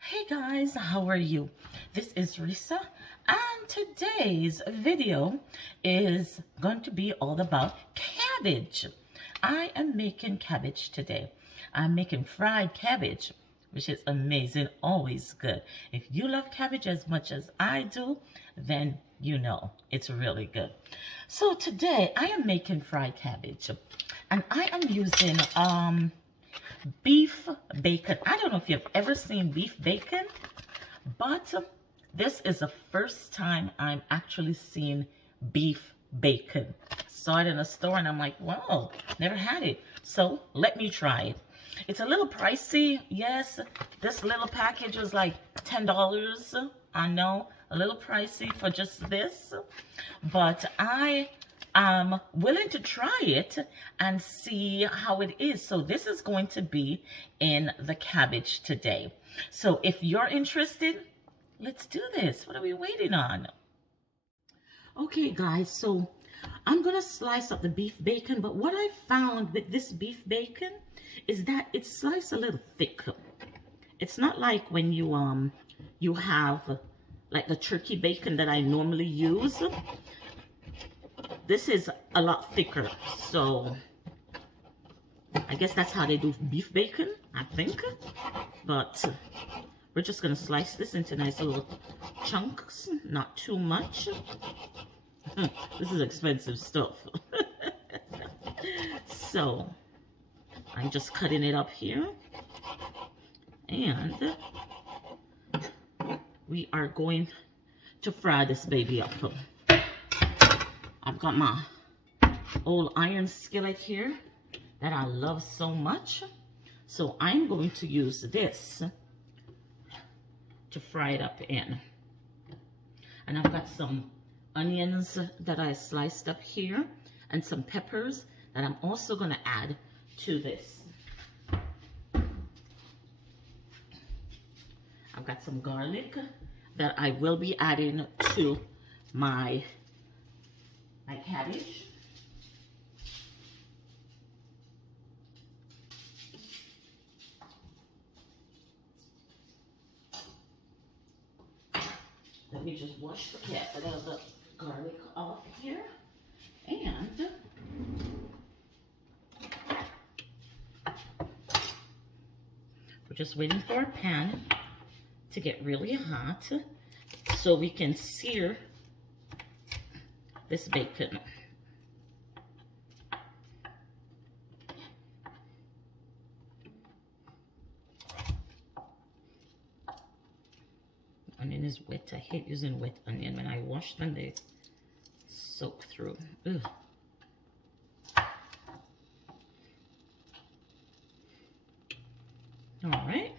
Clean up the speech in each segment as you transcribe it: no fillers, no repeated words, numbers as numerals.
Hey guys, how are you? This is Risa, and today's video is going to be all about cabbage. I am making cabbage today. I'm making fried cabbage, which is amazing, always good. If you love cabbage as much as I do, then you know it's really good. So today I am making fried cabbage, and I am using beef bacon. I don't know if you've ever seen beef bacon, but this is the first time I'm actually seeing beef bacon. Saw it in a store and I'm like, wow, never had it. So let me try it. It's a little pricey. Yes, this little package was like $10. I know, a little pricey for just this, but I'm willing to try it and see how it is. So this is going to be in the cabbage today. So if you're interested, let's do this. What are we waiting on? Okay, guys, so I'm going to slice up the beef bacon, but what I found with this beef bacon is that it's sliced a little thick. It's not like when you have like the turkey bacon that I normally use. This is a lot thicker, so I guess that's how they do beef bacon, I think. But we're just gonna slice this into nice little chunks, not too much. This is expensive stuff. So I'm just cutting it up here, and we are going to fry this baby up. I've got my old iron skillet here that I love so much. So I'm going to use this to fry it up in. And I've got some onions that I sliced up here and some peppers that I'm also going to add to this. I've got some garlic that I will be adding to my cabbage. Let me just wash the garlic off here. And we're just waiting for our pan to get really hot so we can sear this bacon. Onion is wet. I hate using wet onion. When I wash them, they soak through. Ugh. All right.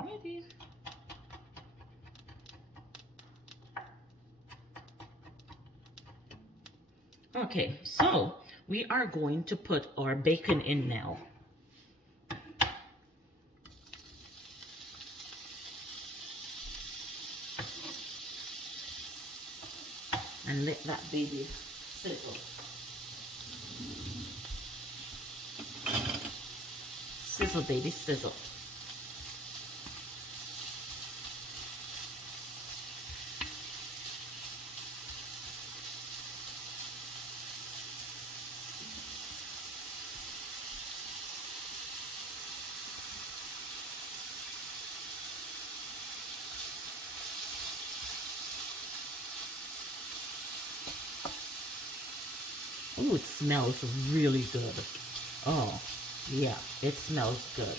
Alrighty. Okay, so we are going to put our bacon in now. And let that baby sizzle. Sizzle, baby, sizzle. Oh, it smells really good. Oh, yeah, it smells good.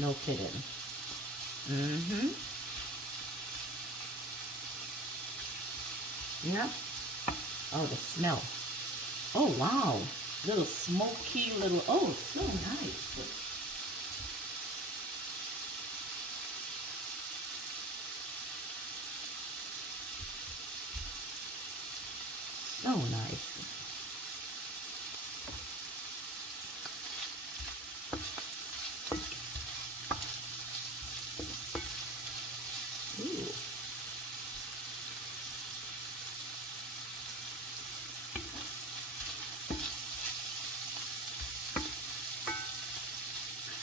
No kidding. Yeah. Oh, the smell. Oh, wow. Little smoky little, oh, so nice. So nice. Ooh.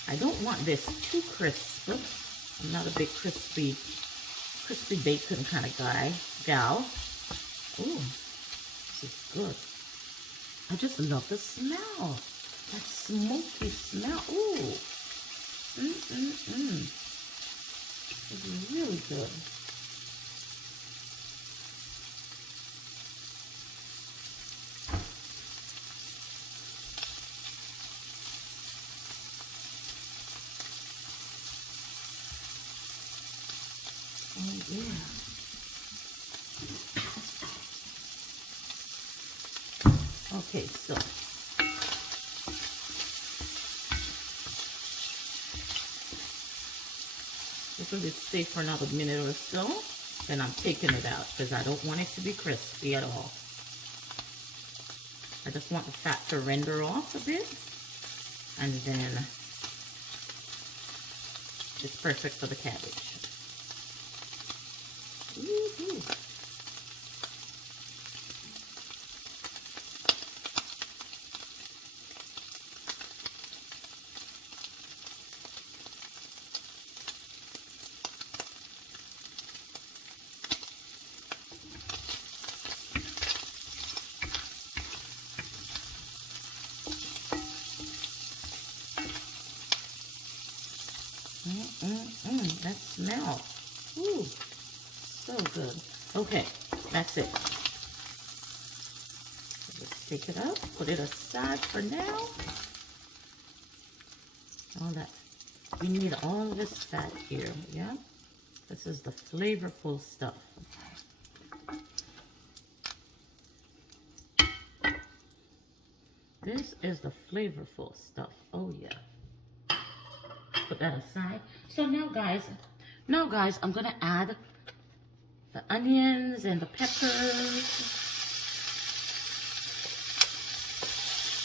I don't want this too crisp. I'm not a big crispy bacon kind of gal. Ooh, this is good. I just love the smell. That smoky smell. Ooh. It's really good. Oh yeah. Okay, so just let it stay for another minute or so. Then I'm taking it out because I don't want it to be crispy at all. I just want the fat to render off a bit, and then it's perfect for the cabbage. Woo-hoo. That smell. Ooh, so good. Okay, that's it. Let's take it up, put it aside for now. All that. We need all this fat here, yeah? This is the flavorful stuff. This is the flavorful stuff. Oh yeah. Put that aside. So now guys, I'm gonna add the onions and the peppers,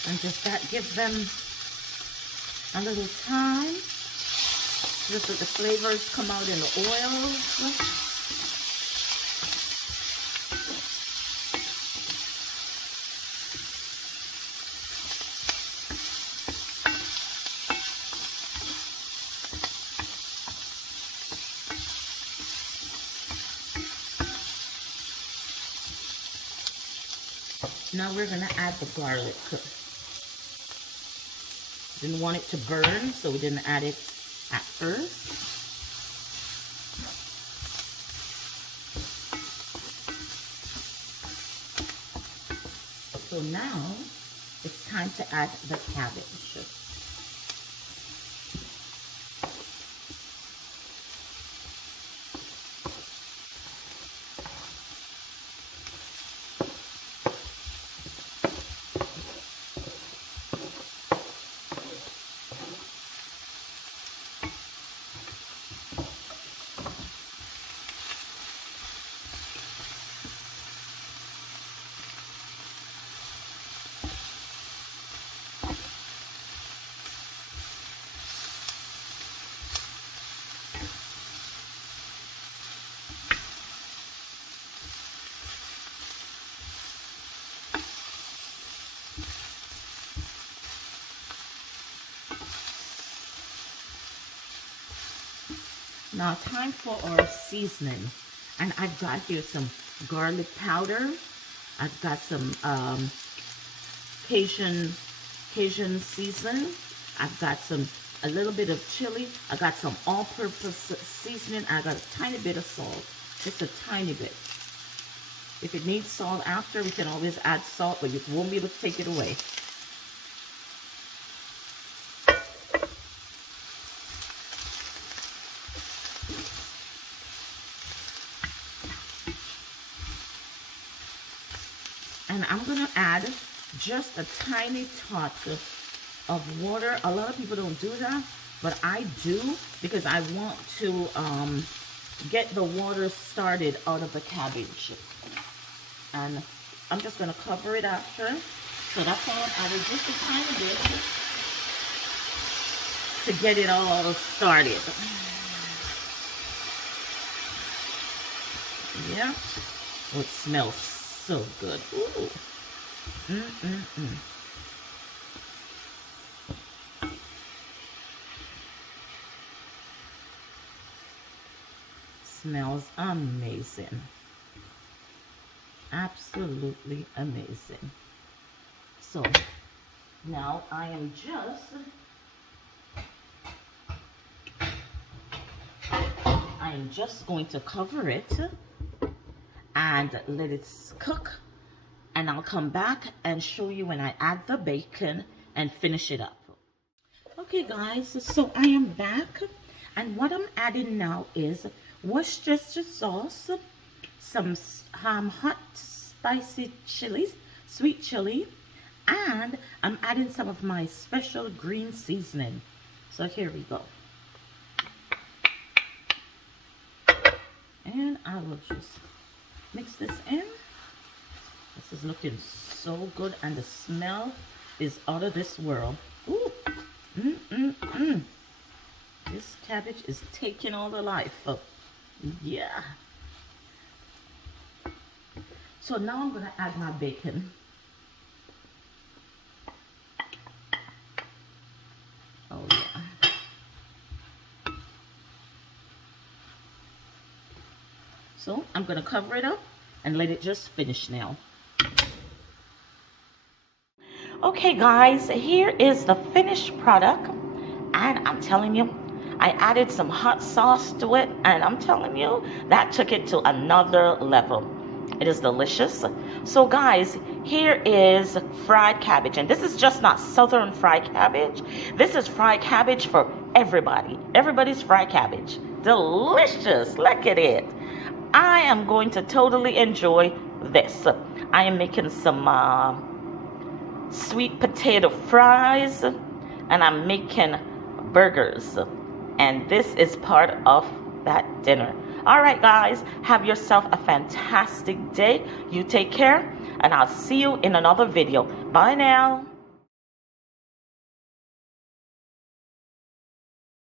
and just give them a little time, just so the flavors come out in the oils. Now we're gonna add the garlic. Didn't want it to burn, so we didn't add it at first. So now it's time to add the cabbage. Now time for our seasoning, and I've got here some garlic powder. I've got some Cajun season. I've got a little bit of chili. I got some all-purpose seasoning. I got a tiny bit of salt, just a tiny bit. If it needs salt after, we can always add salt, but you won't be able to take it away. And I'm gonna add just a tiny tot of water. A lot of people don't do that, but I do because I want to get the water started out of the cabbage. And I'm just gonna cover it after. So that's all I'm adding, just a tiny bit to get it all started. Yeah. Oh, it smells so good. Ooh. smells amazing. Absolutely amazing. So now I am just going to cover it and let it cook, and I'll come back and show you when I add the bacon and finish it up. Okay guys, so I am back, and what I'm adding now is Worcestershire sauce, some hot spicy chilies, sweet chili, and I'm adding some of my special green seasoning. So here we go. And I will just mix this in. This is looking so good, and the smell is out of this world. Ooh. This cabbage is taking all the life. Oh, yeah. So now I'm going to add my bacon. Oh, yeah. So I'm going to cover it up and let it just finish now. Okay guys, here is the finished product, and I'm telling you, I added some hot sauce to it, and I'm telling you, that took it to another level. It is delicious. So guys, here is fried cabbage, and this is just not southern fried cabbage. This is fried cabbage for everybody. Everybody's fried cabbage. Delicious. Look at it. I am going to totally enjoy this. I am making some sweet potato fries, and I'm making burgers, and this is part of that dinner. All right guys, have yourself a fantastic day. You take care, and I'll see you in another video. Bye now.